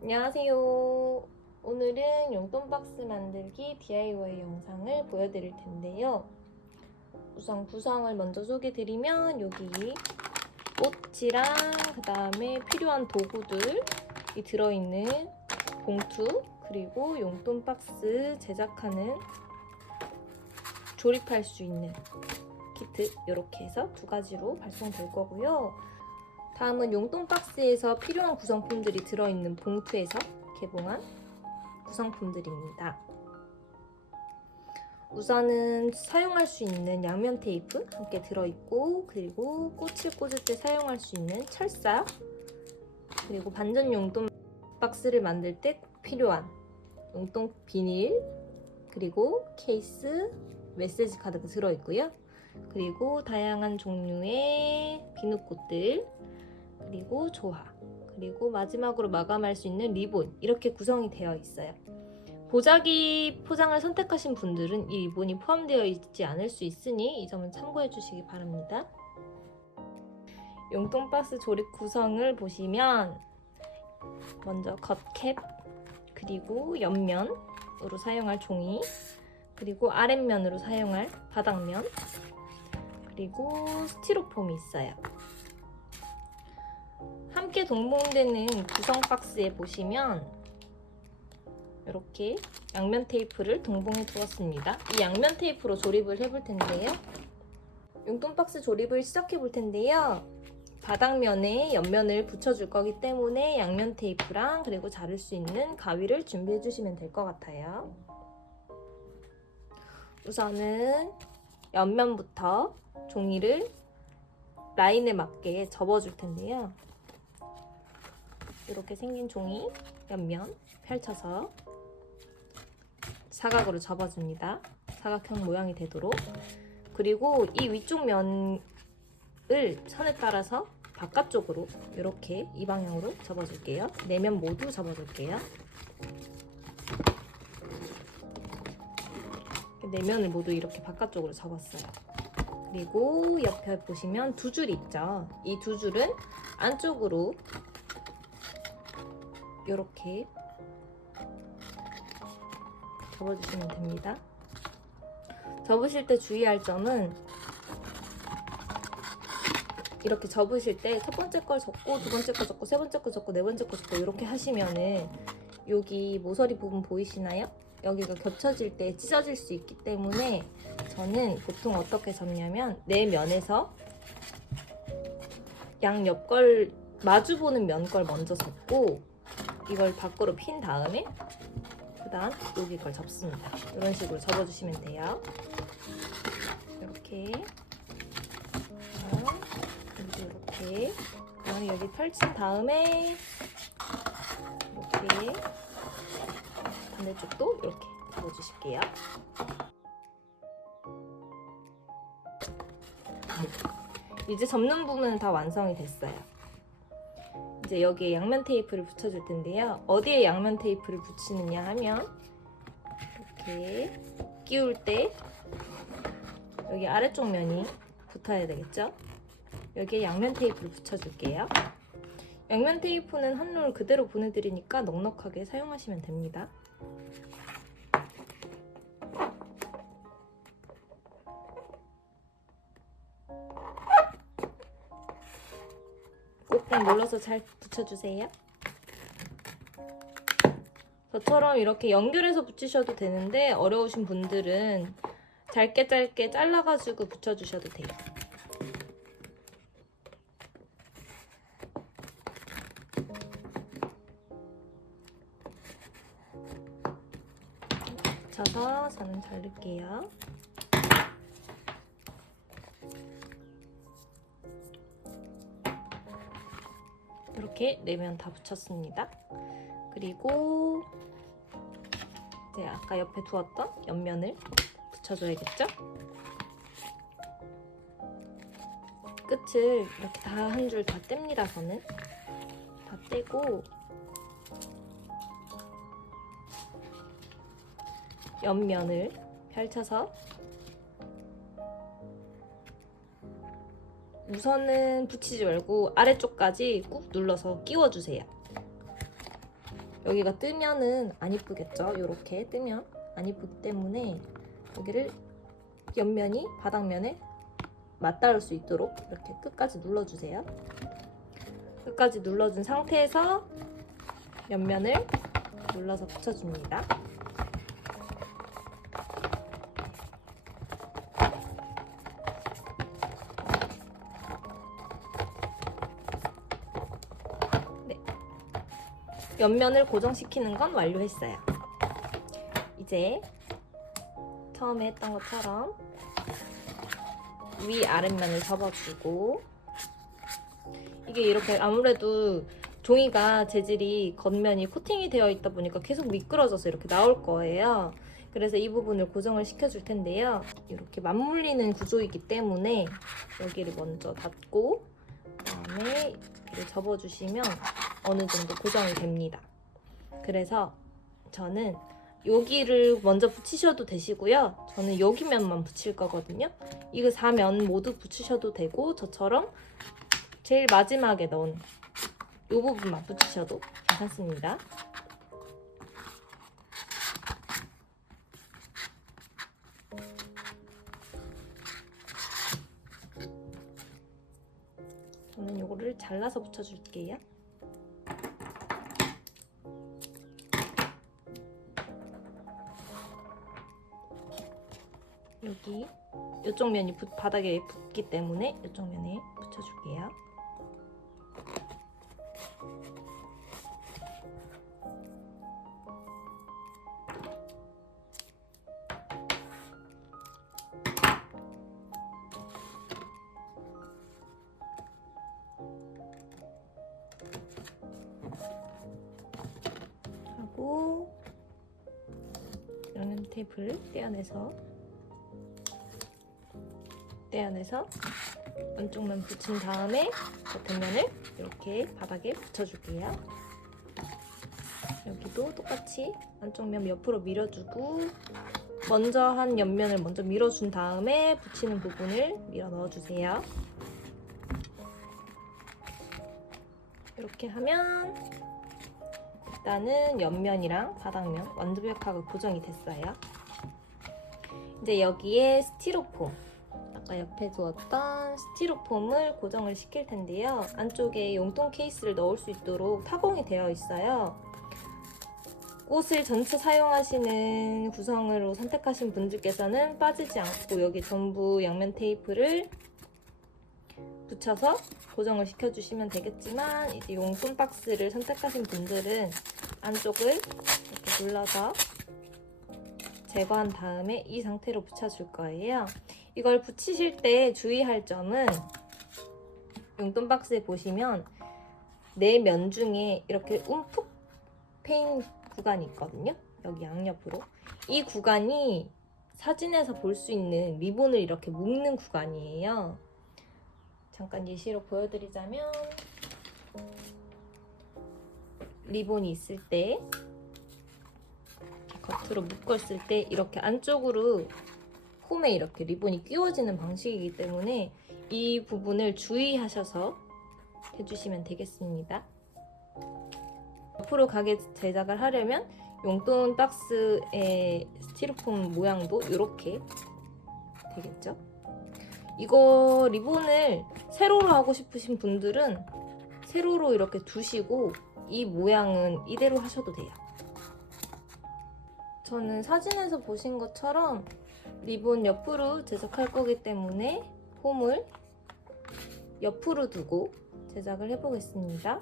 안녕하세요. 오늘은 용돈 박스 만들기 DIY 영상을 보여드릴 텐데요. 우선 구성을 먼저 소개드리면 여기 꽃이랑 그 다음에 필요한 도구들이 들어있는 봉투, 그리고 용돈 박스 제작하는 조립할 수 있는 키트, 이렇게 해서 두 가지로 발송될 거고요. 다음은 용돈 박스에서 필요한 구성품들이 들어있는 봉투에서 개봉한 구성품들입니다. 우선은 사용할 수 있는 양면 테이프 함께 들어있고, 그리고 꽃을 꽂을 때 사용할 수 있는 철사, 그리고 반전 용돈 박스를 만들 때 꼭 필요한 용돈 비닐, 그리고 케이스, 메시지 카드가 들어있고요. 그리고 다양한 종류의 비누꽃들, 그리고 조화, 그리고 마지막으로 마감할 수 있는 리본, 이렇게 구성이 되어 있어요. 보자기 포장을 선택하신 분들은 이 리본이 포함되어 있지 않을 수 있으니 이 점은 참고해 주시기 바랍니다. 용돈 박스 조립 구성을 보시면 먼저 겉캡, 그리고 옆면으로 사용할 종이, 그리고 아랫면으로 사용할 바닥면, 그리고 스티로폼이 있어요. 함께 동봉되는 구성 박스에 보시면 이렇게 양면 테이프를 동봉해 두었습니다. 이 양면 테이프로 조립을 해볼 텐데요. 용돈 박스 조립을 시작해 볼 텐데요. 바닥면에 옆면을 붙여줄 거기 때문에 양면 테이프랑 그리고 자를 수 있는 가위를 준비해 주시면 될 것 같아요. 우선은 옆면부터 종이를 라인에 맞게 접어줄 텐데요. 이렇게 생긴 종이 옆면 펼쳐서 사각으로 접어줍니다. 사각형 모양이 되도록. 그리고 이 위쪽 면을 선에 따라서 바깥쪽으로 이렇게 이 방향으로 접어줄게요. 네 면 모두 접어줄게요. 네 면을 모두 이렇게 바깥쪽으로 접었어요. 그리고 옆에 보시면 두 줄 있죠. 이 두 줄은 안쪽으로 이렇게 접어주시면 됩니다. 접으실 때 주의할 점은 이렇게 접으실 때 첫 번째 걸 접고, 두 번째 거 접고, 세 번째 거 접고, 네 번째 거 접고 이렇게 하시면은 여기 모서리 부분 보이시나요? 여기가 겹쳐질 때 찢어질 수 있기 때문에 저는 보통 어떻게 접냐면 네 면에서 양 옆걸 마주보는 면 걸 먼저 접고 이걸 밖으로 핀 다음에 그 다음 여기 걸 접습니다. 이런 식으로 접어주시면 돼요. 이렇게 그리고 이렇게 그다음에 여기 펼친 다음에 이렇게 반대쪽도 이렇게 접어주실게요. 이제 접는 부분은 다 완성이 됐어요. 이제 여기에 양면 테이프를 붙여줄 텐데요. 어디에 양면 테이프를 붙이느냐 하면 이렇게 끼울 때 여기 아래쪽 면이 붙어야 되겠죠? 여기에 양면 테이프를 붙여줄게요. 양면 테이프는 한 롤 그대로 보내드리니까 넉넉하게 사용하시면 됩니다. 꾹꾹 눌러서 잘 붙여주세요. 저처럼 이렇게 연결해서 붙이셔도 되는데 어려우신 분들은 짧게 짧게 잘라가지고 붙여주셔도 돼요. 붙여서 저는 자를게요. 이렇게 네 면 다 붙였습니다. 그리고 이제 아까 옆에 두었던 옆면을 붙여줘야겠죠? 끝을 이렇게 다 한 줄 다 뗍니다. 저는 다 떼고 옆면을 펼쳐서 우선은 붙이지 말고 아래쪽까지 꾹 눌러서 끼워주세요. 여기가 뜨면은 안 이쁘겠죠? 이렇게 뜨면 안 이쁘기 때문에 여기를 옆면이 바닥면에 맞닿을 수 있도록 이렇게 끝까지 눌러주세요. 끝까지 눌러준 상태에서 옆면을 눌러서 붙여줍니다. 네. 옆면을 고정시키는 건 완료했어요. 이제 처음에 했던 것처럼 위 아랫면을 접어주고, 이게 이렇게 아무래도 종이가 재질이 겉면이 코팅이 되어 있다 보니까 계속 미끄러져서 이렇게 나올 거예요. 그래서 이 부분을 고정을 시켜줄 텐데요. 이렇게 맞물리는 구조이기 때문에 여기를 먼저 닫고 그다음에 이를 접어주시면 어느 정도 고정이 됩니다. 그래서 저는 여기를 먼저 붙이셔도 되시고요. 저는 여기면만 붙일 거거든요. 이거 4면 모두 붙이셔도 되고, 저처럼 제일 마지막에 넣은 이 부분만 붙이셔도 괜찮습니다. 저는 이거를 잘라서 붙여줄게요. 여기 이쪽 면이 바닥에 붙기 때문에 이쪽 면에 붙여줄게요. 하고 양면 테이프를 떼어내서 안쪽만 붙인 다음에 겉면을 이렇게 바닥에 붙여줄게요. 여기도 똑같이 안쪽 면 옆으로 밀어주고, 먼저 한 옆면을 먼저 밀어준 다음에 붙이는 부분을 밀어 넣어주세요. 이렇게 하면 일단은 옆면이랑 바닥면 완벽하게 고정이 됐어요. 이제 여기에 스티로폼, 아까 옆에 두었던 스티로폼을 고정을 시킬 텐데요. 안쪽에 용돈 케이스를 넣을 수 있도록 타공이 되어 있어요. 꽃을 전체 사용하시는 구성으로 선택하신 분들께서는 빠지지 않고 여기 전부 양면 테이프를 붙여서 고정을 시켜주시면 되겠지만, 이제 용돈 박스를 선택하신 분들은 안쪽을 이렇게 눌러서 제거한 다음에 이 상태로 붙여줄 거예요. 이걸 붙이실 때 주의할 점은, 용돈 박스에 보시면 네 면 중에 이렇게 움푹 패인 구간이 있거든요. 여기 양옆으로. 이 구간이 사진에서 볼 수 있는 리본을 이렇게 묶는 구간이에요. 잠깐 예시로 보여드리자면, 리본이 있을 때 겉으로 묶었을 때 이렇게 안쪽으로 홈에 이렇게 리본이 끼워지는 방식이기 때문에 이 부분을 주의하셔서 해주시면 되겠습니다. 옆으로 가게 제작을 하려면 용돈 박스의 스티로폼 모양도 이렇게 되겠죠. 이거 리본을 세로로 하고 싶으신 분들은 세로로 이렇게 두시고 이 모양은 이대로 하셔도 돼요. 저는 사진에서 보신 것처럼 리본 옆으로 제작할 거기 때문에 홈을 옆으로 두고 제작을 해보겠습니다.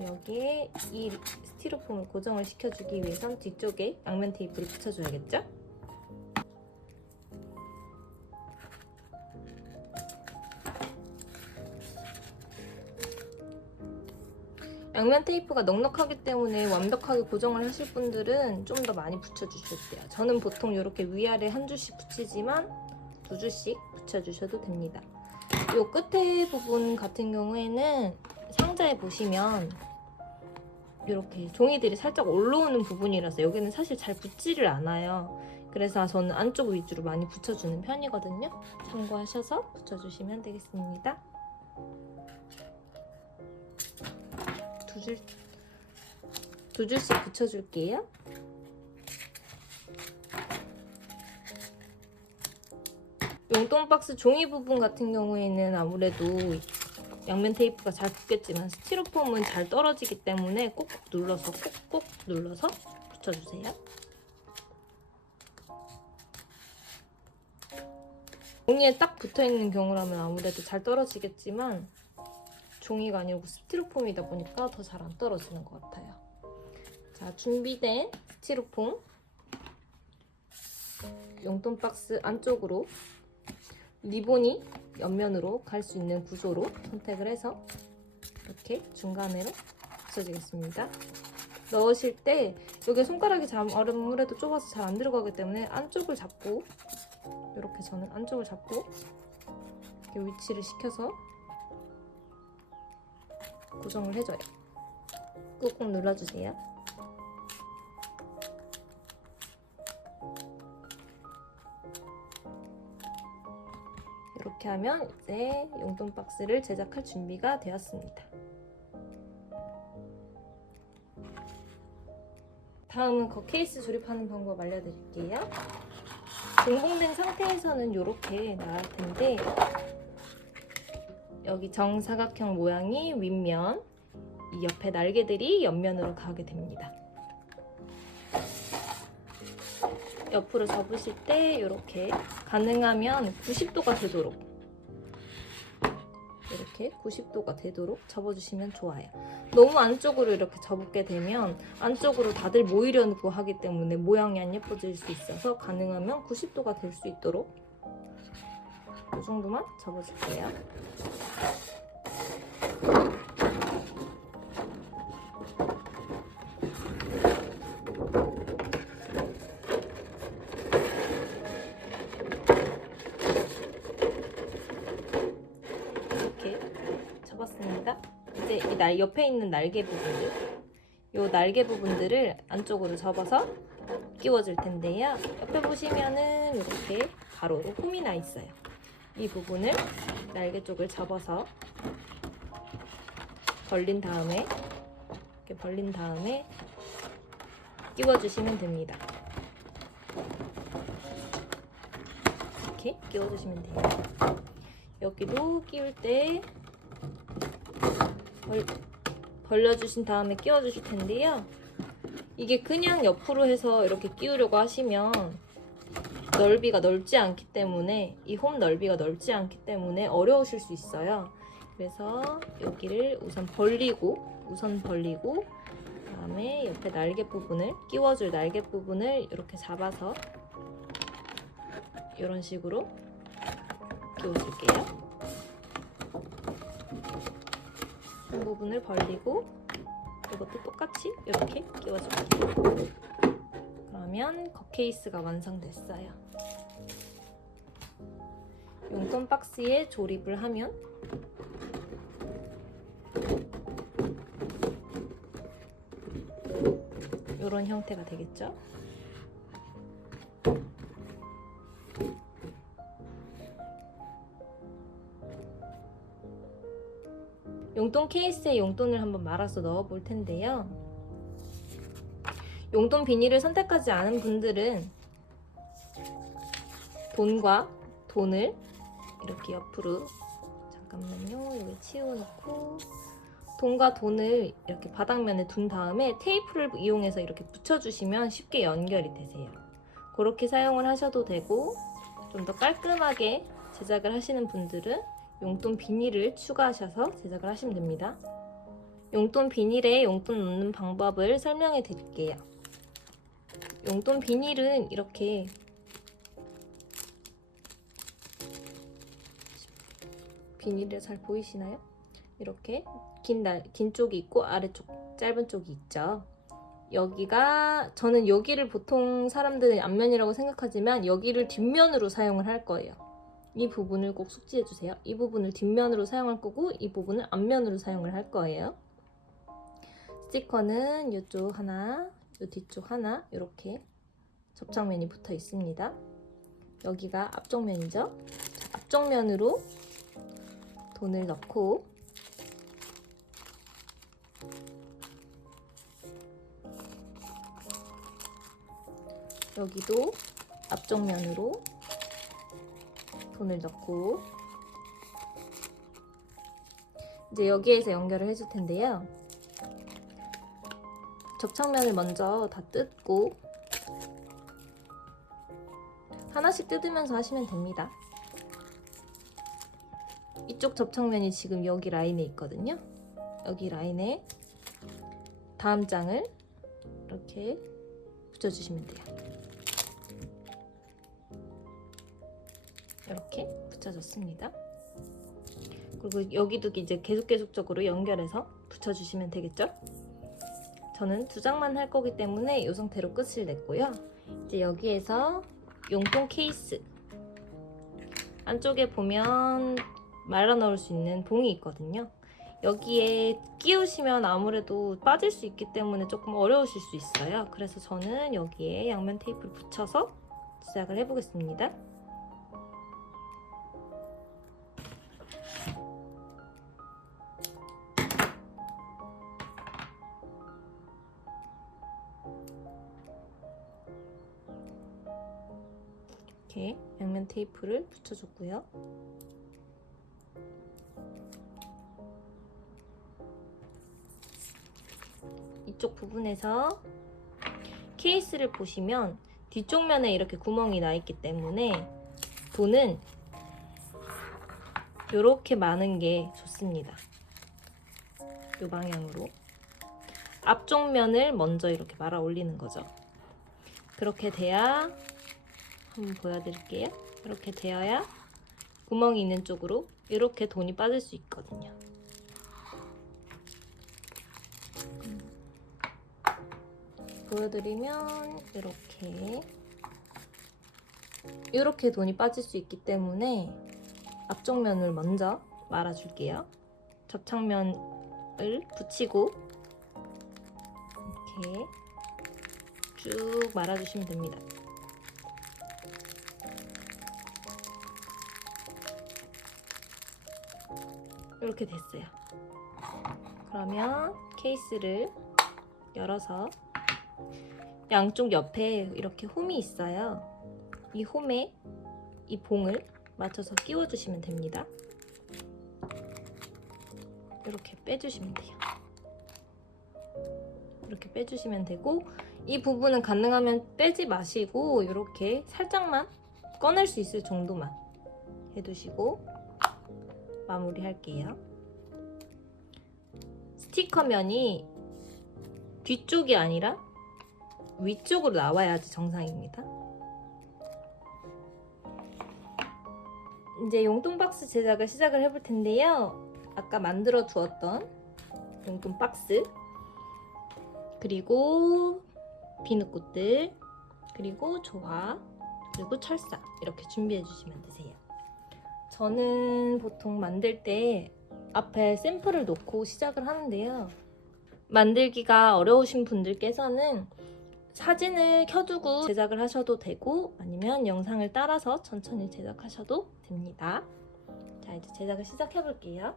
여기에 이 스티로폼을 고정을 시켜주기 위해선 뒤쪽에 양면 테이프를 붙여줘야겠죠? 양면 테이프가 넉넉하기 때문에 완벽하게 고정을 하실 분들은 좀 더 많이 붙여주셔도 돼요. 저는 보통 이렇게 위아래 한 줄씩 붙이지만 두 줄씩 붙여주셔도 됩니다. 이 끝에 부분 같은 경우에는 상자에 보시면 이렇게 종이들이 살짝 올라오는 부분이라서 여기는 사실 잘 붙지를 않아요. 그래서 저는 안쪽 위주로 많이 붙여주는 편이거든요. 참고하셔서 붙여주시면 되겠습니다. 두 줄씩 붙여줄게요. 용돈 박스 종이 부분 같은 경우에는 아무래도 양면 테이프가 잘 붙겠지만 스티로폼은 잘 떨어지기 때문에 꼭꼭 눌러서 붙여주세요. 종이에 딱 붙어있는 경우라면 아무래도 잘 떨어지겠지만 종이가 아니고 스티로폼이다 보니까 더 잘 안 떨어지는 것 같아요. 자, 준비된 스티로폼 용돈 박스 안쪽으로 리본이 옆면으로 갈 수 있는 구조로 선택을 해서 이렇게 중간으로 붙여주겠습니다. 넣으실 때 여기 손가락이 아무래도 좁아서 잘 안 들어가기 때문에 안쪽을 잡고, 이렇게 저는 안쪽을 잡고 이렇게 위치를 시켜서 고정을 해줘요. 꾹꾹 눌러주세요. 이렇게 하면 이제 용돈 박스를 제작할 준비가 되었습니다. 다음은 케이스 조립하는 방법 알려드릴게요. 동봉된 상태에서는 이렇게 나갈 텐데, 여기 정사각형 모양이 윗면, 이 옆에 날개들이 옆면으로 가게 됩니다. 옆으로 접으실 때 이렇게 가능하면 90도가 되도록, 이렇게 90도가 되도록 접어주시면 좋아요. 너무 안쪽으로 이렇게 접게 되면 안쪽으로 다들 모이려고 하기 때문에 모양이 안 예뻐질 수 있어서 가능하면 90도가 될 수 있도록 이 정도만 접어줄게요. 이렇게 접었습니다. 이제 이 옆에 있는 날개 부분들, 이 날개 부분들을 안쪽으로 접어서 끼워줄 텐데요. 옆에 보시면은 이렇게 가로로 홈이 나 있어요. 이 부분을 날개 쪽을 접어서 벌린 다음에 이렇게 벌린 다음에 끼워주시면 됩니다. 이렇게 끼워주시면 돼요. 여기도 끼울 때 벌려주신 다음에 끼워주실 텐데요. 이게 그냥 옆으로 해서 이렇게 끼우려고 하시면 넓이가 넓지 않기 때문에, 이 홈 넓이가 넓지 않기 때문에 어려우실 수 있어요. 그래서 여기를 우선 벌리고 그다음에 옆에 날개 부분을, 끼워줄 날개 부분을 이렇게 잡아서 이런 식으로 끼워줄게요. 한 부분을 벌리고 이것도 똑같이 이렇게 끼워줄게요. 그러면 겉케이스가 완성됐어요. 용돈 박스에 조립을 하면 이런 형태가 되겠죠? 용돈 케이스에 용돈을 한번 말아서 넣어 볼 텐데요. 용돈 비닐을 선택하지 않은 분들은 돈과 돈을 이렇게 옆으로, 잠깐만요, 여기 치워놓고 돈과 돈을 이렇게 바닥면에 둔 다음에 테이프를 이용해서 이렇게 붙여주시면 쉽게 연결이 되세요. 그렇게 사용을 하셔도 되고, 좀 더 깔끔하게 제작을 하시는 분들은 용돈 비닐을 추가하셔서 제작을 하시면 됩니다. 용돈 비닐에 용돈 넣는 방법을 설명해 드릴게요. 용돈 비닐은 이렇게 비닐이 잘 보이시나요? 이렇게 긴 쪽이 있고 아래쪽 짧은 쪽이 있죠. 저는 여기를 보통 사람들은 앞면이라고 생각하지만 여기를 뒷면으로 사용을 할 거예요. 이 부분을 꼭 숙지해 주세요. 이 부분을 뒷면으로 사용할 거고 이 부분을 앞면으로 사용을 할 거예요. 스티커는 이쪽 하나, 이 뒤쪽 하나 이렇게 접착면이 붙어 있습니다. 여기가 앞쪽 면이죠. 앞쪽 면으로 돈을 넣고 여기도 앞쪽 면으로 돈을 넣고 이제 여기에서 연결을 해줄 텐데요. 접착면을 먼저 다 뜯고 하나씩 뜯으면서 하시면 됩니다. 이쪽 접착면이 지금 여기 라인에 있거든요. 여기 라인에 다음 장을 이렇게 붙여주시면 돼요. 이렇게 붙여줬습니다. 그리고 여기도 이제 계속적으로 연결해서 붙여주시면 되겠죠? 저는 2장만 할 거기 때문에 이 상태로 끝을 냈고요. 이제 여기에서 용돈 케이스 안쪽에 보면 말아 넣을 수 있는 봉이 있거든요. 여기에 끼우시면 아무래도 빠질 수 있기 때문에 조금 어려우실 수 있어요. 그래서 저는 여기에 양면 테이프를 붙여서 시작을 해보겠습니다. 이렇게 양면 테이프를 붙여줬고요. 이쪽 부분에서 케이스를 보시면 뒤쪽 면에 이렇게 구멍이 나 있기 때문에 돈은 이렇게 많은 게 좋습니다. 이 방향으로 앞쪽 면을 먼저 이렇게 말아 올리는 거죠. 그렇게 돼야 한번 보여드릴게요. 이렇게 되어야 구멍이 있는 쪽으로 이렇게 돈이 빠질 수 있거든요. 보여드리면 이렇게 돈이 빠질 수 있기 때문에 앞쪽 면을 먼저 말아줄게요. 접착면을 붙이고 이렇게 쭉 말아주시면 됩니다. 이렇게 됐어요. 그러면 케이스를 열어서 양쪽 옆에 이렇게 홈이 있어요. 이 홈에 이 봉을 맞춰서 끼워주시면 됩니다. 이렇게 빼주시면 돼요. 이렇게 빼주시면 되고 이 부분은 가능하면 빼지 마시고 이렇게 살짝만 꺼낼 수 있을 정도만 해두시고 마무리 할게요. 스티커 면이 뒤쪽이 아니라 위쪽으로 나와야지 정상입니다. 이제 용돈 박스 제작을 시작을 해볼 텐데요. 아까 만들어 두었던 용돈 박스 그리고 비누꽃들 그리고 조화 그리고 철사 이렇게 준비해 주시면 되세요. 저는 보통 만들 때 앞에 샘플을 놓고 시작을 하는데요. 만들기가 어려우신 분들께서는 사진을 켜두고 제작을 하셔도 되고 아니면 영상을 따라서 천천히 제작하셔도 됩니다. 자, 이제 제작을 시작해 볼게요.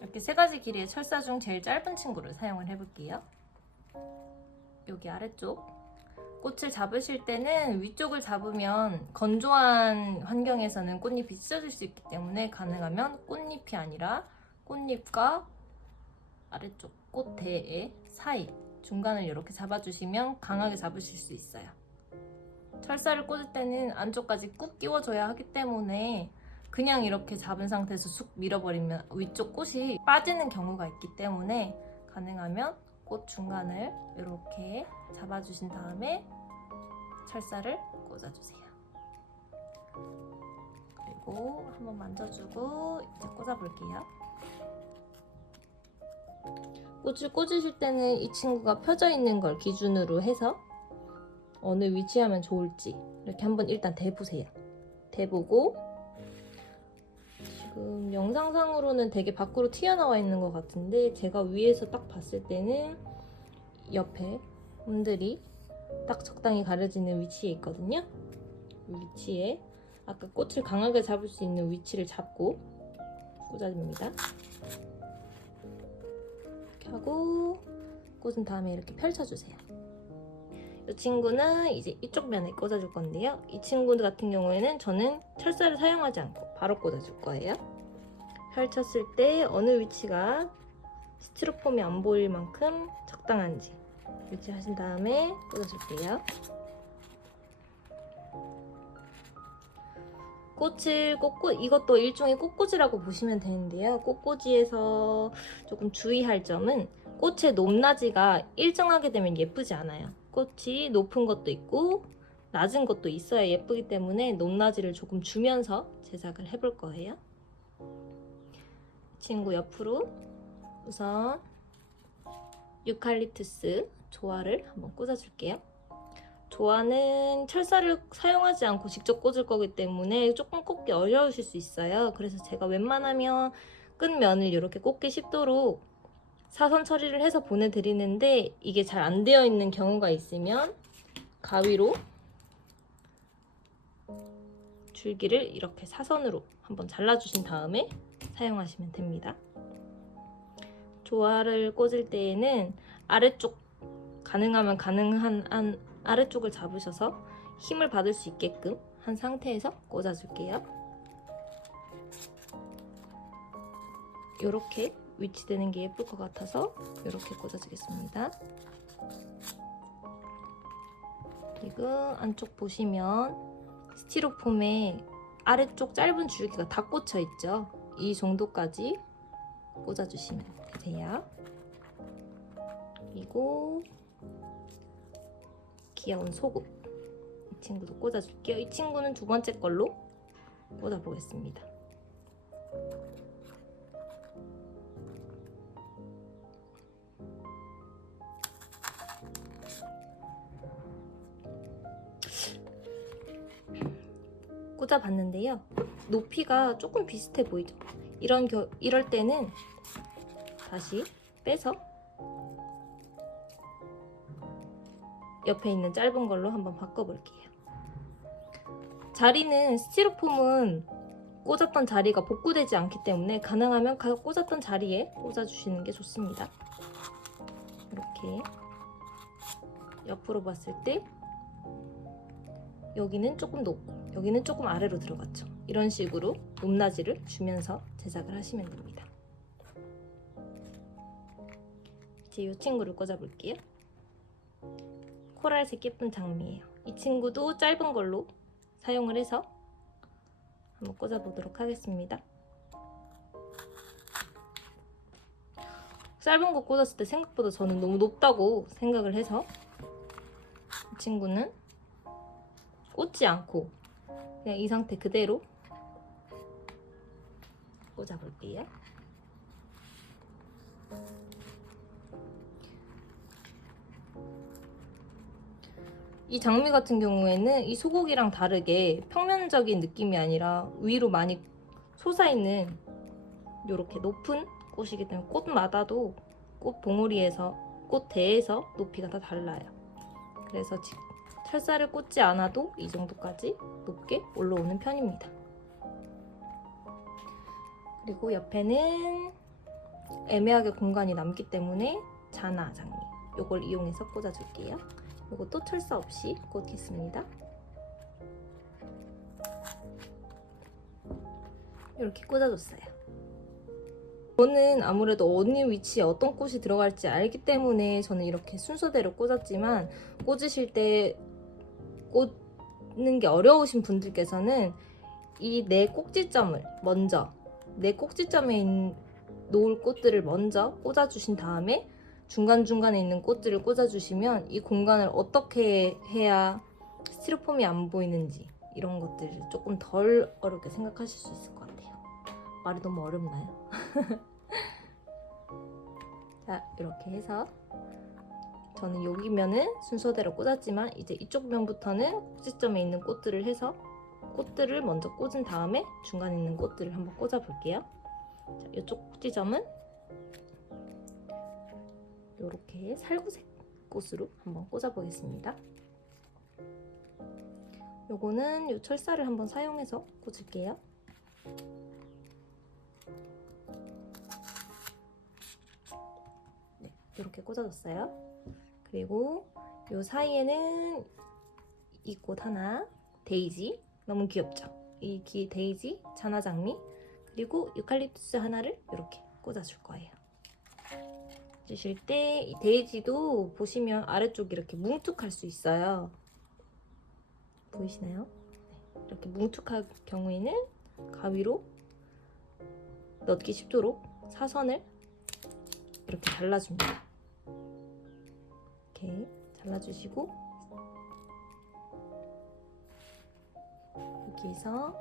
이렇게 3가지 길이의 철사 중 제일 짧은 친구를 사용을 해볼게요. 여기 아래쪽 꽃을 잡으실 때는 위쪽을 잡으면 건조한 환경에서는 꽃잎이 찢어질 수 있기 때문에 가능하면 꽃잎이 아니라 꽃잎과 아래쪽 꽃대의 사이 중간을 이렇게 잡아주시면 강하게 잡으실 수 있어요. 철사를 꽂을 때는 안쪽까지 꾹 끼워줘야 하기 때문에 그냥 이렇게 잡은 상태에서 쑥 밀어버리면 위쪽 꽃이 빠지는 경우가 있기 때문에 가능하면 꽃 중간을 이렇게 잡아주신 다음에 철사를 꽂아주세요. 그리고 한번 만져주고 이제 꽂아볼게요. 꽃을 꽂으실 때는 이 친구가 펴져 있는 걸 기준으로 해서 어느 위치에 하면 좋을지 이렇게 한번 일단 대보세요. 대보고 지금 영상상으로는 되게 밖으로 튀어나와 있는 것 같은데 제가 위에서 딱 봤을 때는 옆에 홈들이 딱 적당히 가려지는 위치에 있거든요. 이 위치에 아까 꽃을 강하게 잡을 수 있는 위치를 잡고 꽂아줍니다. 이렇게 하고 꽂은 다음에 이렇게 펼쳐주세요. 이 친구는 이제 이쪽 면에 꽂아줄 건데요. 이 친구 같은 경우에는 저는 철사를 사용하지 않고 바로 꽂아줄 거예요. 펼쳤을 때 어느 위치가 스티로폼이 안 보일 만큼 적당한지 유지하신 다음에 꽂아줄게요. 꽃을 이것도 일종의 꽃꽂이라고 보시면 되는데요. 꽃꽂이에서 조금 주의할 점은 꽃의 높낮이가 일정하게 되면 예쁘지 않아요. 꽃이 높은 것도 있고 낮은 것도 있어야 예쁘기 때문에 높낮이를 조금 주면서 제작을 해볼 거예요. 이 친구 옆으로 우선 유칼립투스 조화를 한번 꽂아줄게요. 조화는 철사를 사용하지 않고 직접 꽂을 거기 때문에 조금 꽂기 어려우실 수 있어요. 그래서 제가 웬만하면 끝면을 이렇게 꽂기 쉽도록 사선 처리를 해서 보내드리는데 이게 잘 안 되어 있는 경우가 있으면 가위로 줄기를 이렇게 사선으로 한번 잘라주신 다음에 사용하시면 됩니다. 조화를 꽂을 때에는 아래쪽 가능하면 가능한 아래쪽을 잡으셔서 힘을 받을 수 있게끔 한 상태에서 꽂아줄게요. 이렇게 위치되는 게 예쁠 것 같아서 이렇게 꽂아주겠습니다. 그리고 안쪽 보시면 스티로폼에 아래쪽 짧은 줄기가 다 꽂혀 있죠. 이 정도까지 꽂아주시면 되세요. 그리고 귀여운 속옷 이 친구도 꽂아줄게요. 이 친구는 두 번째 걸로 꽂아보겠습니다. 꽂아봤는데요. 높이가 조금 비슷해 보이죠? 이럴 때는 다시 빼서 옆에 있는 짧은 걸로 한번 바꿔볼게요. 자리는 스티로폼은 꽂았던 자리가 복구되지 않기 때문에 가능하면 꽂았던 자리에 꽂아주시는 게 좋습니다. 이렇게 옆으로 봤을 때 여기는 조금 높고 여기는 조금 아래로 들어갔죠. 이런 식으로 높낮이를 주면서 제작을 하시면 됩니다. 이제 이 친구를 꽂아볼게요. 코랄색 예쁜 장미예요. 이 친구도 짧은 걸로 사용을 해서 한번 꽂아보도록 하겠습니다. 짧은 거 꽂았을 때 생각보다 저는 너무 높다고 생각을 해서 이 친구는 꽂지 않고 그냥 이 상태 그대로 꽂아볼게요. 이 장미 같은 경우에는 이 소고기랑 다르게 평면적인 느낌이 아니라 위로 많이 솟아있는 이렇게 높은 꽃이기 때문에 꽃마다도 꽃 봉우리에서 꽃 대에서 높이가 다 달라요. 그래서 철사를 꽂지 않아도 이 정도까지 높게 올라오는 편입니다. 그리고 옆에는 애매하게 공간이 남기 때문에 자나 장미 이걸 이용해서 꽂아줄게요. 이것도 철사 없이 꽂겠습니다. 이렇게 꽂아줬어요. 저는 아무래도 어느 위치에 어떤 꽃이 들어갈지 알기 때문에 저는 이렇게 순서대로 꽂았지만 꽂으실 때 꽂는 게 어려우신 분들께서는 이 네 꼭지점을 먼저 네 꼭지점에 놓을 꽃들을 먼저 꽂아주신 다음에 중간중간에 있는 꽃들을 꽂아주시면 이 공간을 어떻게 해야 스티로폼이 안 보이는지 이런 것들을 조금 덜 어렵게 생각하실 수 있을 것 같아요. 말이 너무 어렵나요? 자, 이렇게 해서 저는 여기 면은 순서대로 꽂았지만 이제 이쪽 면부터는 꼭지점에 있는 꽃들을 해서 꽃들을 먼저 꽂은 다음에 중간에 있는 꽃들을 한번 꽂아 볼게요. 자, 이쪽 꼭지점은 이렇게 살구색 꽃으로 한번 꽂아 보겠습니다. 요거는 이 철사를 한번 사용해서 꽂을게요. 네, 이렇게 꽂아줬어요. 그리고 요 사이에는 이 꽃 하나, 데이지, 너무 귀엽죠? 이 데이지, 자나장미, 그리고 유칼립투스 하나를 이렇게 꽂아줄 거예요. 주실 때 이 데이지도 보시면 아래쪽 이렇게 뭉툭할 수 있어요. 보이시나요? 네, 이렇게 뭉툭할 경우에는 가위로 넣기 쉽도록 사선을 이렇게 잘라줍니다. 이렇게 잘라주시고 이렇게 해서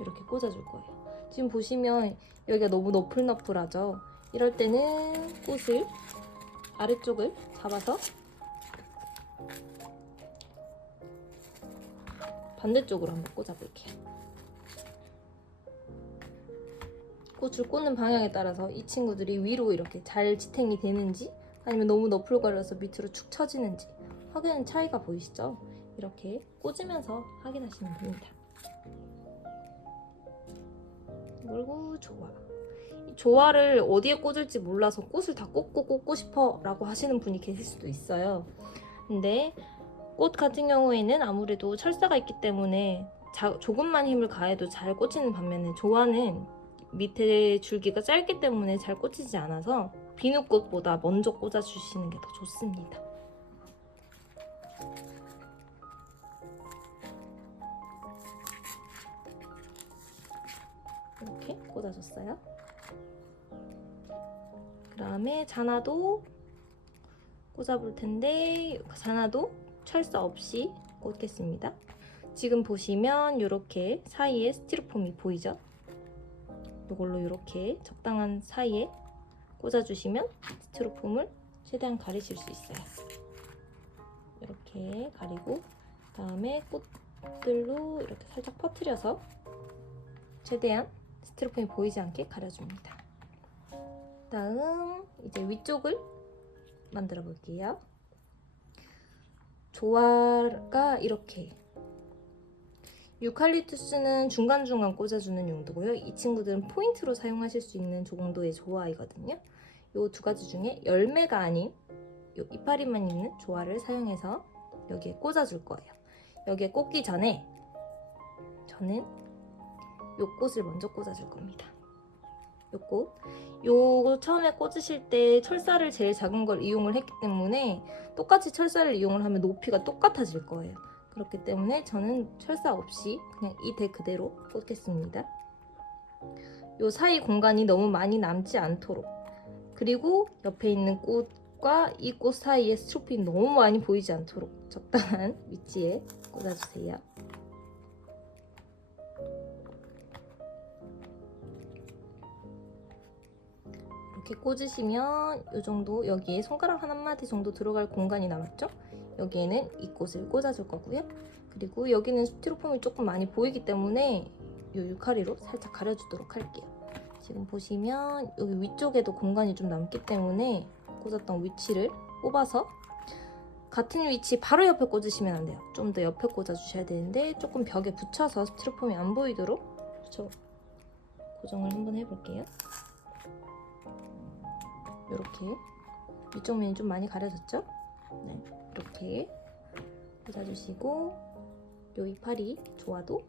이렇게 꽂아줄 거예요. 지금 보시면 여기가 너무 너플너플하죠? 이럴 때는 꽃을 아래쪽을 잡아서 반대쪽으로 한번 꽂아볼게요. 꽃을 꽂는 방향에 따라서 이 친구들이 위로 이렇게 잘 지탱이 되는지 아니면 너무 너플거려서 밑으로 축 처지는지 확연 차이가 보이시죠? 이렇게 꽂으면서 확인하시면 됩니다. 그리고 조화. 이 조화를 어디에 꽂을지 몰라서 꽃을 다 꽂고 싶어 라고 하시는 분이 계실 수도 있어요. 근데 꽃 같은 경우에는 아무래도 철사가 있기 때문에 조금만 힘을 가해도 잘 꽂히는 반면에 조화는 밑에 줄기가 짧기 때문에 잘 꽂히지 않아서 비누꽃보다 먼저 꽂아주시는 게 더 좋습니다. 이렇게 꽂아줬어요. 그 다음에 자나도 꽂아볼 텐데 자나도 철사 없이 꽂겠습니다. 지금 보시면 이렇게 사이에 스티로폼이 보이죠? 이걸로 이렇게 적당한 사이에 꽂아주시면 스티로폼을 최대한 가리실 수 있어요. 이렇게 가리고 그다음에 꽃들로 이렇게 살짝 퍼뜨려서 최대한 스티로폼이 보이지 않게 가려줍니다. 다음 이제 위쪽을 만들어 볼게요. 조화가 이렇게 유칼립투스는 중간중간 꽂아주는 용도고요. 이 친구들은 포인트로 사용하실 수 있는 정도의 조화이거든요. 이 두 가지 중에 열매가 아닌 이 이파리만 있는 조화를 사용해서 여기에 꽂아줄 거예요. 여기에 꽂기 전에 저는 이 꽃을 먼저 꽂아줄 겁니다. 이 꽃. 요거 처음에 꽂으실 때 철사를 제일 작은 걸 이용을 했기 때문에 똑같이 철사를 이용을 하면 높이가 똑같아질 거예요. 그렇기 때문에 저는 철사 없이 그냥 이 대 그대로 꽂겠습니다. 요 사이 공간이 너무 많이 남지 않도록, 그리고 옆에 있는 꽃과 이 꽃 사이에 스티로폼이 너무 많이 보이지 않도록 적당한 위치에 꽂아주세요. 이렇게 꽂으시면 이 정도, 여기에 손가락 한 마디 정도 들어갈 공간이 남았죠? 여기에는 이 꽃을 꽂아줄 거고요. 그리고 여기는 스티로폼이 조금 많이 보이기 때문에 이 유카리로 살짝 가려주도록 할게요. 지금 보시면 여기 위쪽에도 공간이 좀 남기 때문에 꽂았던 위치를 뽑아서 같은 위치 바로 옆에 꽂으시면 안 돼요. 좀 더 옆에 꽂아주셔야 되는데 조금 벽에 붙여서 스티로폼이 안 보이도록 고정을 한번 해볼게요. 이렇게 위쪽 면이 좀 많이 가려졌죠? 네, 이렇게 꽂아주시고 요 이파리 조화도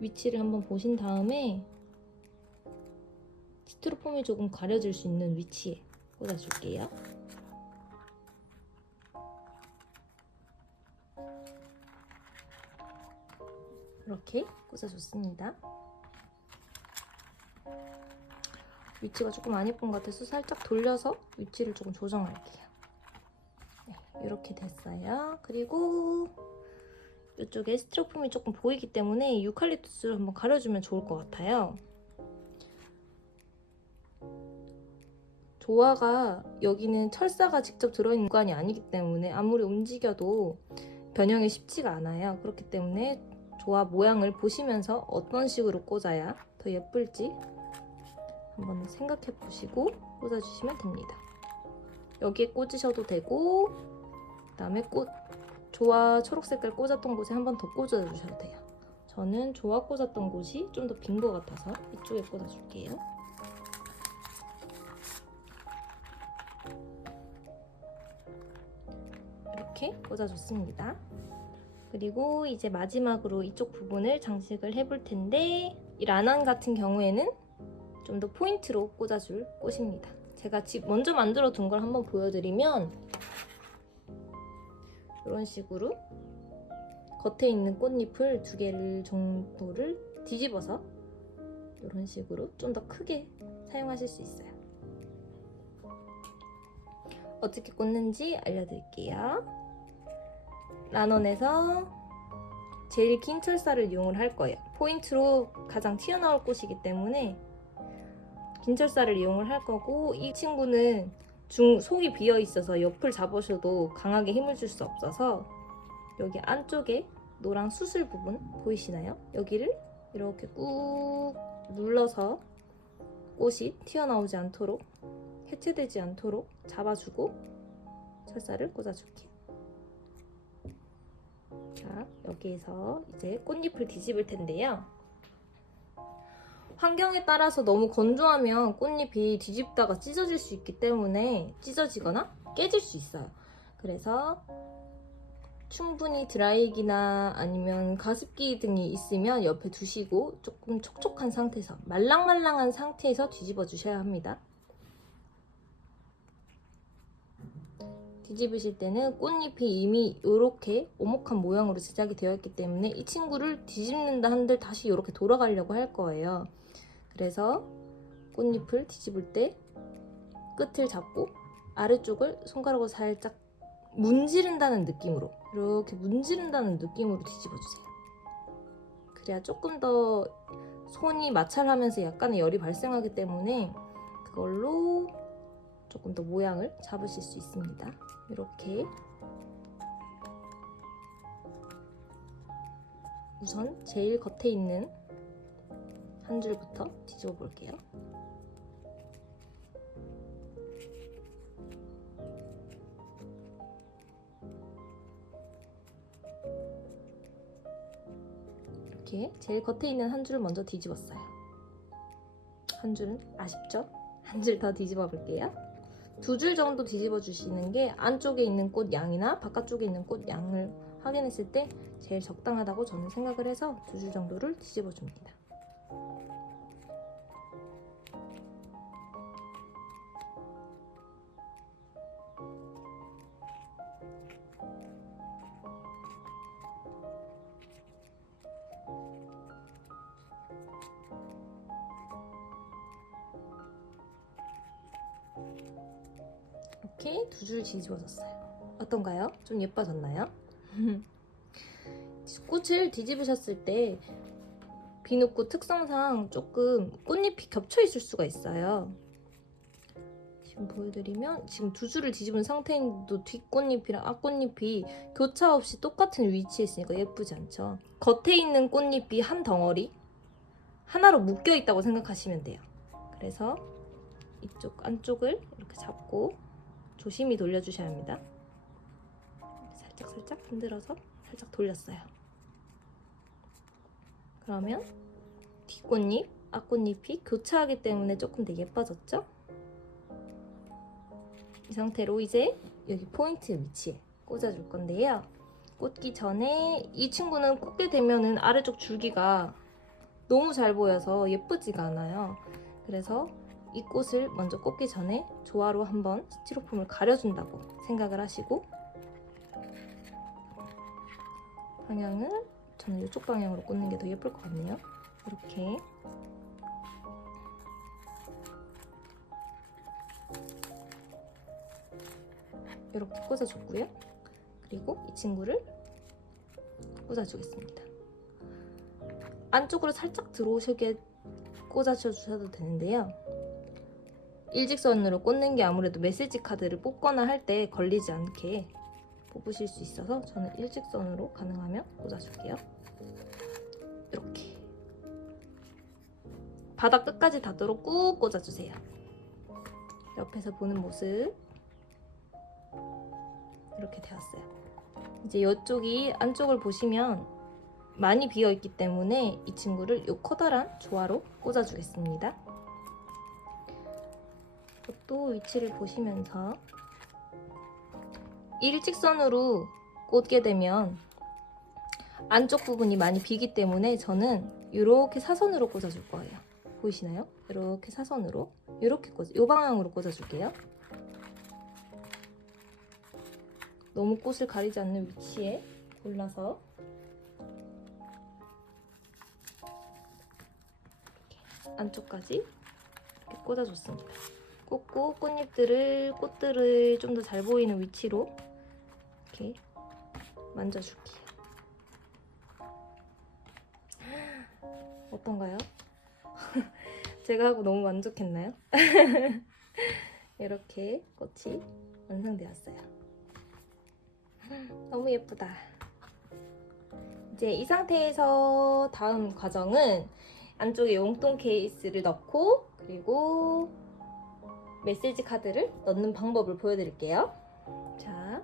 위치를 한번 보신 다음에 스티로폼이 조금 가려질 수 있는 위치에 꽂아줄게요. 이렇게 꽂아줬습니다. 위치가 조금 안 예쁜 것 같아서 살짝 돌려서 위치를 조금 조정할게요. 네, 이렇게 됐어요. 그리고 이쪽에 스티로폼이 조금 보이기 때문에 유칼립투스를 한번 가려주면 좋을 것 같아요. 조화가 여기는 철사가 직접 들어있는 공간이 아니기 때문에 아무리 움직여도 변형이 쉽지가 않아요. 그렇기 때문에 조화 모양을 보시면서 어떤 식으로 꽂아야 더 예쁠지 한번 생각해 보시고 꽂아주시면 됩니다. 여기에 꽂으셔도 되고, 그 다음에 꽃 조화 초록 색깔 꽂았던 곳에 한 번 더 꽂아주셔도 돼요. 저는 조화 꽂았던 곳이 좀 더 빈 것 같아서 이쪽에 꽂아줄게요. 이렇게 꽂아줬습니다. 그리고 이제 마지막으로 이쪽 부분을 장식을 해볼 텐데, 이 라난 같은 경우에는 좀 더 포인트로 꽂아줄 꽃입니다. 제가 먼저 만들어 둔 걸 한번 보여드리면, 이런 식으로 겉에 있는 꽃잎을 2개를 정도를 뒤집어서 이런 식으로 좀 더 크게 사용하실 수 있어요. 어떻게 꽂는지 알려드릴게요. 라넌에서 제일 긴 철사를 이용을 할 거예요. 포인트로 가장 튀어나올 꽃이기 때문에 긴 철사를 이용을 할 거고, 이 친구는 속이 비어 있어서 옆을 잡으셔도 강하게 힘을 줄 수 없어서 여기 안쪽에 노랑 수술 부분 보이시나요? 여기를 이렇게 꾹 눌러서 꽃이 튀어나오지 않도록, 해체되지 않도록 잡아주고 철사를 꽂아줄게요. 자, 여기에서 이제 꽃잎을 뒤집을 텐데요. 환경에 따라서 너무 건조하면 꽃잎이 뒤집다가 찢어질 수 있기 때문에 찢어지거나 깨질 수 있어요. 그래서 충분히 드라이기나 아니면 가습기 등이 있으면 옆에 두시고 조금 촉촉한 상태에서, 말랑말랑한 상태에서 뒤집어 주셔야 합니다. 뒤집으실 때는 꽃잎이 이미 이렇게 오목한 모양으로 제작이 되어 있기 때문에 이 친구를 뒤집는다 한들 다시 이렇게 돌아가려고 할 거예요. 그래서 꽃잎을 뒤집을 때 끝을 잡고 아래쪽을 손가락으로 살짝 문지른다는 느낌으로, 이렇게 문지른다는 느낌으로 뒤집어주세요. 그래야 조금 더 손이 마찰하면서 약간의 열이 발생하기 때문에 그걸로 조금 더 모양을 잡으실 수 있습니다. 이렇게 우선 제일 겉에 있는 한 줄부터 뒤집어 볼게요. 이렇게 제일 겉에 있는 한 줄을 먼저 뒤집었어요. 한 줄은 아쉽죠? 한 줄 더 뒤집어 볼게요. 2줄 정도 뒤집어 주시는 게 안쪽에 있는 꽃 양이나 바깥쪽에 있는 꽃 양을 확인했을 때 제일 적당하다고 저는 생각을 해서 2줄 정도를 뒤집어 줍니다. 이렇게 2줄 뒤집어졌어요. 어떤가요? 좀 예뻐졌나요? 꽃을 뒤집으셨을 때 비누꽃 특성상 조금 꽃잎이 겹쳐 있을 수가 있어요. 지금 보여드리면 지금 2줄을 뒤집은 상태인데도 뒷꽃잎이랑 앞꽃잎이 교차 없이 똑같은 위치에 있으니까 예쁘지 않죠? 겉에 있는 꽃잎이 한 덩어리 하나로 묶여 있다고 생각하시면 돼요. 그래서 이쪽 안쪽을 이렇게 잡고 조심히 돌려주셔야 합니다. 살짝 흔들어서 살짝 돌렸어요. 그러면 뒷꽃잎, 앞꽃잎이 교차하기 때문에 조금 더 예뻐졌죠? 이 상태로 이제 여기 포인트 위치에 꽂아줄 건데요. 꽂기 전에 이 친구는 꽂게 되면은 아래쪽 줄기가 너무 잘 보여서 예쁘지가 않아요. 그래서 이 꽃을 먼저 꽂기 전에 조화로 한번 스티로폼을 가려준다고 생각을 하시고, 방향은 저는 이쪽 방향으로 꽂는 게 더 예쁠 것 같네요. 이렇게 이렇게 꽂아줬고요. 그리고 이 친구를 꽂아주겠습니다. 안쪽으로 살짝 들어오시게 꽂아주셔도 되는데요. 일직선으로 꽂는 게 아무래도 메시지 카드를 뽑거나 할 때 걸리지 않게 뽑으실 수 있어서 저는 일직선으로 가능하면 꽂아줄게요. 이렇게 바닥 끝까지 닿도록 꾹 꽂아주세요. 옆에서 보는 모습 이렇게 되었어요. 이제 이쪽이 안쪽을 보시면 많이 비어 있기 때문에 이 친구를 이 커다란 조화로 꽂아주겠습니다. 이것도 위치를 보시면서 일직선으로 꽂게 되면 안쪽 부분이 많이 비기 때문에 저는 이렇게 사선으로 꽂아줄 거예요. 보이시나요? 이렇게 사선으로 이렇게 이 방향으로 꽂아줄게요. 너무 꽃을 가리지 않는 위치에 골라서 이렇게 안쪽까지 이렇게 꽂아줬습니다. 꽂고 꽃들을 좀 더 잘 보이는 위치로 이렇게 만져줄게요. 어떤가요? 제가 하고 너무 만족했나요? 이렇게 꽃이 완성되었어요. 너무 예쁘다. 이제 이 상태에서 다음 과정은 안쪽에 용돈 케이스를 넣고 그리고 메시지 카드를 넣는 방법을 보여드릴게요. 자,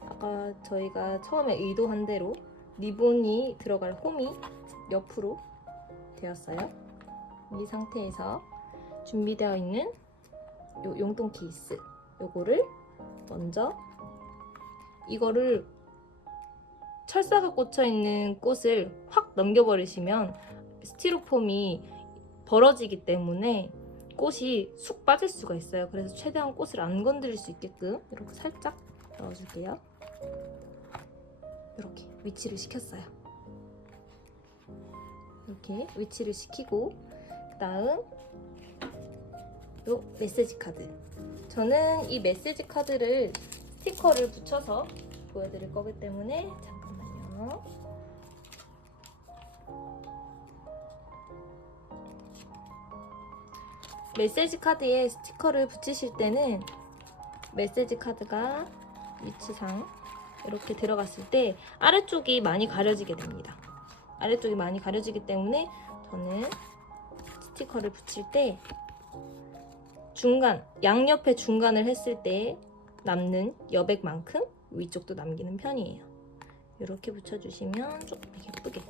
아까 저희가 처음에 의도한 대로 리본이 들어갈 홈이 옆으로 되었어요. 이 상태에서 준비되어 있는 요 용돈 케이스 요거를 먼저 이거를 철사가 꽂혀 있는 꽃을 확 넘겨버리시면 스티로폼이 벌어지기 때문에 꽃이 쑥 빠질 수가 있어요. 그래서 최대한 꽃을 안 건드릴 수 있게끔 이렇게 살짝 넣어줄게요. 이렇게 위치를 시켰어요. 이렇게 위치를 시키고 그다음 요 메시지 카드. 저는 이 메시지 카드를 스티커를 붙여서 보여드릴 거기 때문에 잠깐만요. 메시지 카드에 스티커를 붙이실 때는 메시지 카드가 위치상 이렇게 들어갔을 때 아래쪽이 많이 가려지게 됩니다. 아래쪽이 많이 가려지기 때문에 저는 스티커를 붙일 때 중간, 양옆에 중간을 했을 때 남는 여백만큼 위쪽도 남기는 편이에요. 이렇게 붙여주시면 조금 예쁘게.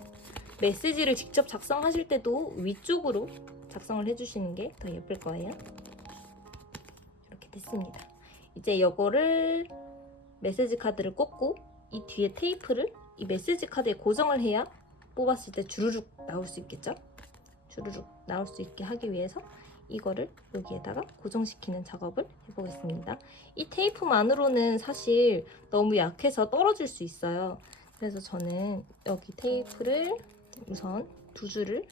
메시지를 직접 작성하실 때도 위쪽으로 작성을 해주시는 게 더 예쁠 거예요. 이렇게 됐습니다. 이제 이거를 메시지 카드를 꽂고 이 뒤에 테이프를 이 메시지 카드에 고정을 해야 뽑았을 때 주르륵 나올 수 있겠죠? 주르륵 나올 수 있게 하기 위해서 이거를 여기에다가 고정시키는 작업을 해보겠습니다. 이 테이프만으로는 사실 너무 약해서 떨어질 수 있어요. 그래서 저는 여기 테이프를 우선 두 줄을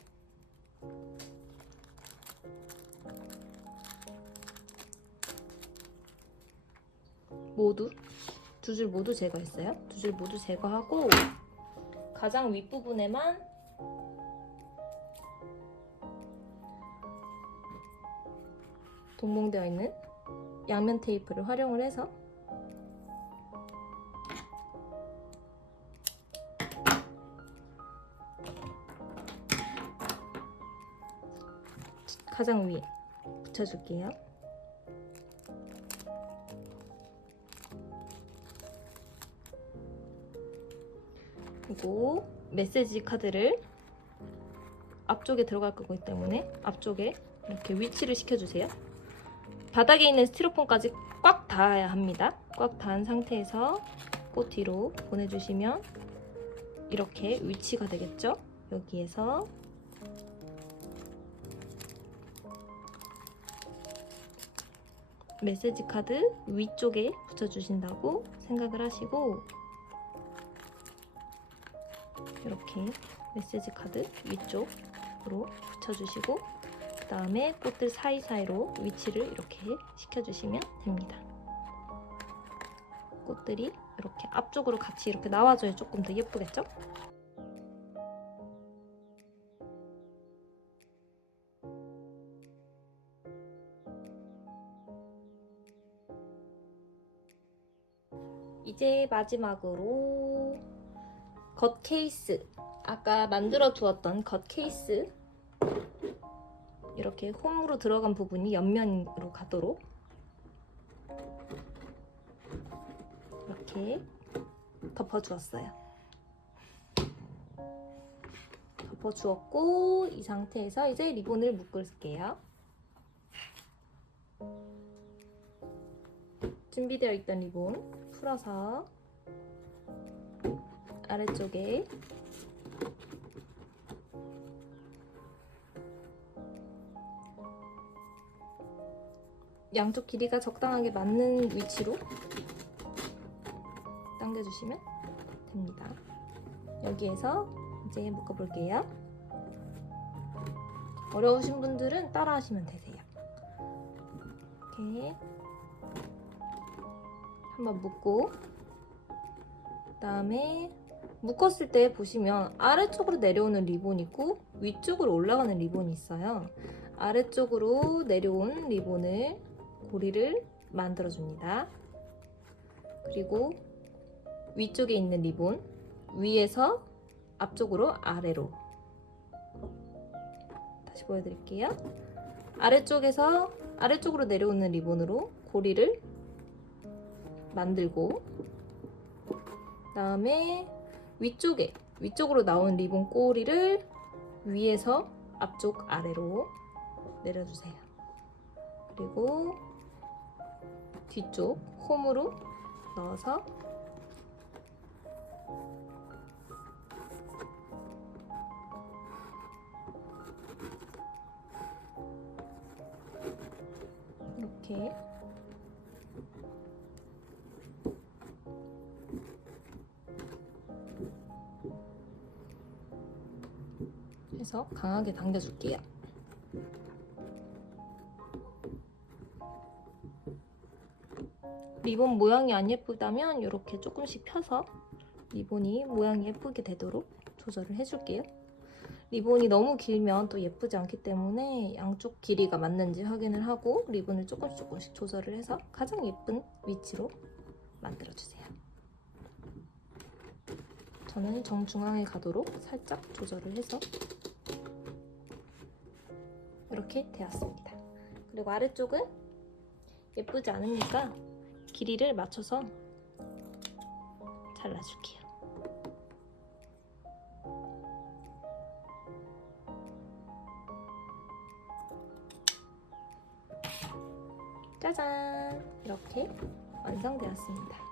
두 줄 모두 제거했어요. 두 줄 모두 제거하고 가장 윗부분에만 동봉되어 있는 양면 테이프를 활용을 해서 가장 위에 붙여줄게요. 그리고 메시지 카드를 앞쪽에 들어갈 거기 때문에 앞쪽에 이렇게 위치를 시켜주세요. 바닥에 있는 스티로폼까지 꽉 닿아야 합니다. 꽉 닿은 상태에서 꽃 뒤로 보내주시면 이렇게 위치가 되겠죠? 여기에서 메시지 카드 위쪽에 붙여주신다고 생각을 하시고 이렇게 메시지 카드 위쪽으로 붙여주시고 그 다음에 꽃들 사이사이로 위치를 이렇게 시켜주시면 됩니다. 꽃들이 이렇게 앞쪽으로 같이 이렇게 나와줘야 조금 더 예쁘겠죠? 이제 마지막으로 겉 케이스, 아까 만들어 두었던 겉 케이스 이렇게 홈으로 들어간 부분이 옆면으로 가도록 이렇게 덮어주었어요. 덮어주었고 이 상태에서 이제 리본을 묶을게요. 준비되어 있던 리본 풀어서 아래쪽에 양쪽 길이가 적당하게 맞는 위치로 당겨주시면 됩니다. 여기에서 이제 묶어볼게요. 어려우신 분들은 따라 하시면 되세요. 이렇게 한번 묶고 그다음에 묶었을 때 보시면 아래쪽으로 내려오는 리본이 있고 위쪽으로 올라가는 리본이 있어요. 아래쪽으로 내려온 리본을 고리를 만들어줍니다. 그리고 위쪽에 있는 리본 위에서 앞쪽으로 아래로 다시 보여드릴게요. 아래쪽으로 내려오는 리본으로 고리를 만들고 그다음에 위쪽으로 나온 리본 꼬리를 위에서 앞쪽 아래로 내려주세요. 그리고 뒤쪽 홈으로 넣어서 이렇게 해서 강하게 당겨줄게요. 리본 모양이 안 예쁘다면 이렇게 조금씩 펴서 리본이 모양이 예쁘게 되도록 조절을 해줄게요. 리본이 너무 길면 또 예쁘지 않기 때문에 양쪽 길이가 맞는지 확인을 하고 리본을 조금씩 조절을 해서 가장 예쁜 위치로 만들어주세요. 저는 정중앙에 가도록 살짝 조절을 해서 이렇게 되었습니다. 그리고 아래쪽은 예쁘지 않으니까 길이를 맞춰서 잘라줄게요. 짜잔! 이렇게 완성되었습니다.